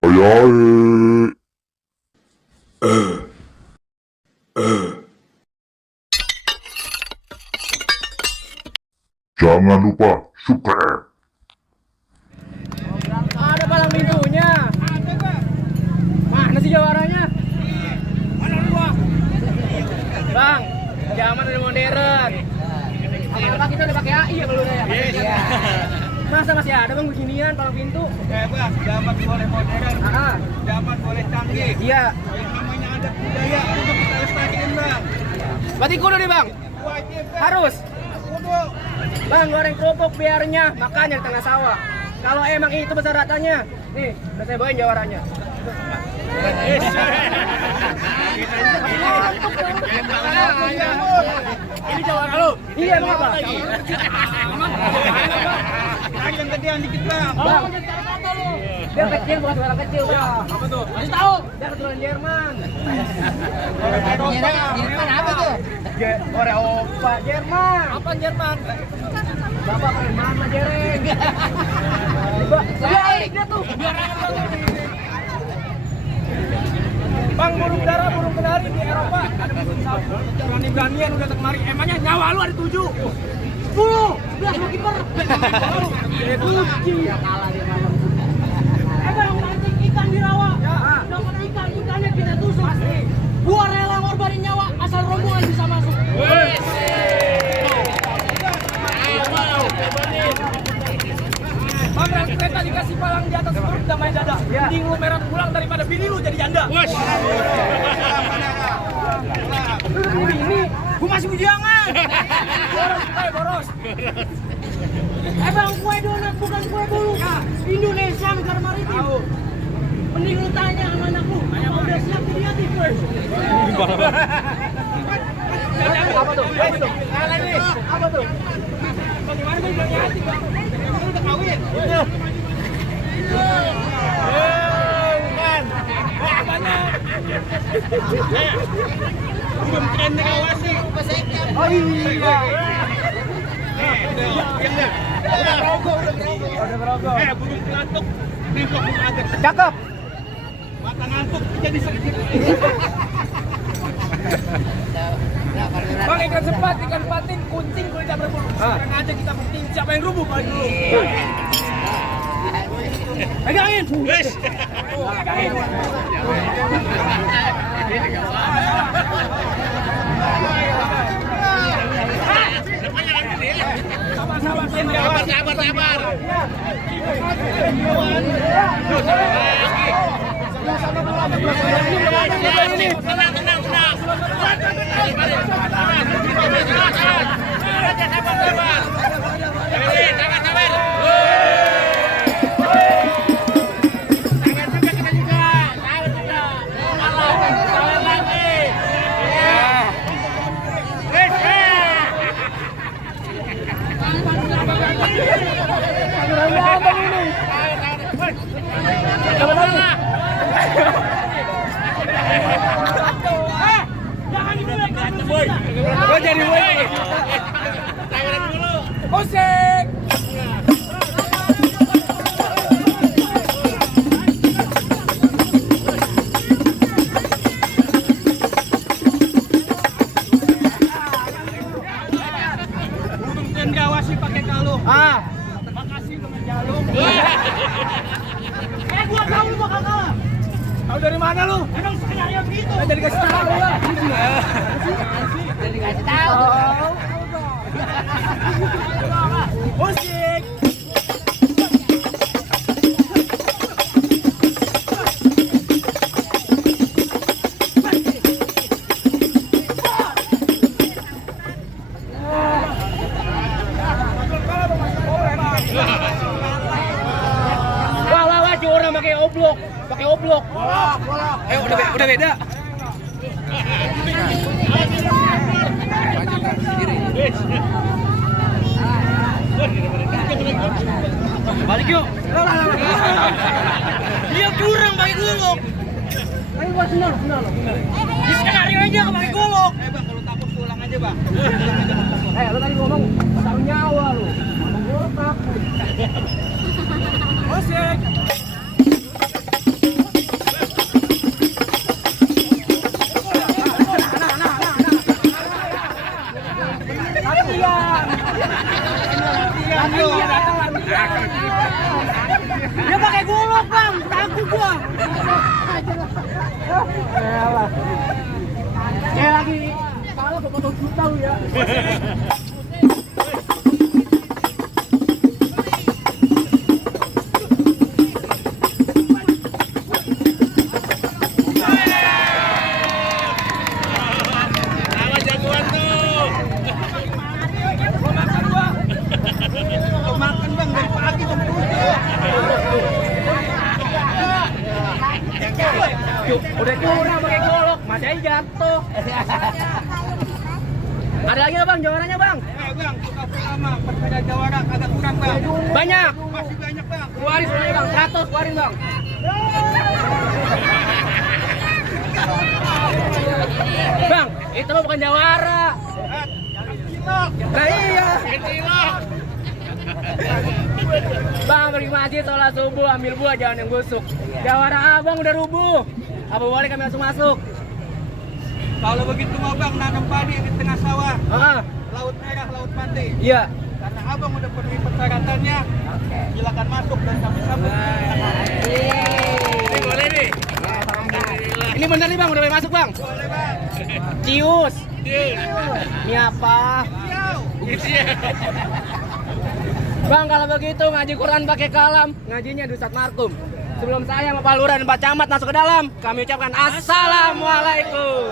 Ayo, jangan lupa subscribe. Ada palang pintunya. Ada, Pak. Mana sih jawarannya? Mana dua? Bang, zaman udah modern. Apa kita udah pakai AI ya kalau udah ya? Iya. Masa masih ada bang beginian palang pintu? Bang, zaman boleh modern, Ah, zaman boleh canggih. iya. Yang namanya adat budaya kudu kita lestariin, Bang. Berarti kudu nih bang? Wajib, Bang. Harus. Kudu. Bang goreng kerupuk biarnya makanya di tengah sawah. Kalau emang itu besar ratanya, nih udah saya bawain jawarannya. Ini jawaran lu. Iya emang apa? Yang gedean dikit, Bang. Bang, dia kecil bukan suara kecil bang. Apa tuh? Masih tahu? Dia keturunan Jerman. Jerman apa tuh? Opa Jerman. Apa Jerman? Bapak preman mah jereng. Baik dia tuh. Bang, burung dara, burung kenari di Eropa. Ada burung satu. Berani-beranian udah kemari. Emangnya nyawa lu ada 7? 10. Belas mau kiper. Dia kalah dia malam. Bang, mancing ikan di rawa. Dapat ikannya kita tusuk. Gua rela ngorbanin nyawa asal rombongan bisa masuk. Bang, rel kereta dikasih palang di atas perut damai dada. Mending lu merah pulang daripada bini lu jadi janda. Ini Gua masih bujangan. Boros. Bang, kue donat bukan kue bolu. Indonesia negara maritim. Mending lu tanya sama anak lu, apa udah siap dia nih? apa tuh? Apa tuh? Bagaimana Bang bilangnya hati, Bang? Lu udah kawin? Bukan. Apanya? Belum keren nih awasi. Oh iya. Udah berogoh. Burung pelatuk. Nengkok muka aja. Cakep. Mata ngantuk jadi sakit. Bang, ikan sepat, ikan patin, kuncing, kulidah berbulu. Sekarang aja kita buktiin siapa yang rubuh paling dulu. Pegangin. Wes. Sabar. Gua jadi woi. Tawaran dulu. Musik. Burung cendrawasih pakai kalung. Makasih dengan jalung. Gua tahu lu bakal kalah. Tahu dari mana lu? Emang skenario begitu. Jadi kasih tahu lah. Jadi kasih tahu. Musik. Wah, curang pakai oblok. Udah beda. Balik yuk. Dia curang pakai golok. Ayo gua senang. Di skenario aja pakai golok. Bang, kalau takut pulang aja, Bang. Lu tadi ngomong taruh nyawa lu. Ngomong gua takut. Musik. Udah curang pakai golok, masih aja jatuh. Ada lagi nggak bang, jawarannya bang? Bang, suka pertama, pesepeda jawara agak kurang bang. Banyak. Masih banyak bang. Keluarin semuanya bang, 100 keluarin bang. Bang, itu mah bukan jawara. Nah iya. Bang, pergi masjid sholat subuh, ambil buah, jangan yang busuk. Jawara abang udah rubuh. Apa boleh kami langsung masuk? Kalau begitu mau bang, nanam padi di tengah sawah. Laut merah, laut mati. Iya. Karena abang udah penuhi persyaratannya, silakan masuk dan kami sambut. Ini boleh nih. Ini bener nih bang, udah boleh masuk bang. Boleh bang. Cius. Ini apa? Bang, kalau begitu ngaji Quran pakai kalam, ngajinya di Ustadz Markum. Sebelum saya sama Pak Lurah dan Pak Camat masuk ke dalam, kami ucapkan Assalamualaikum.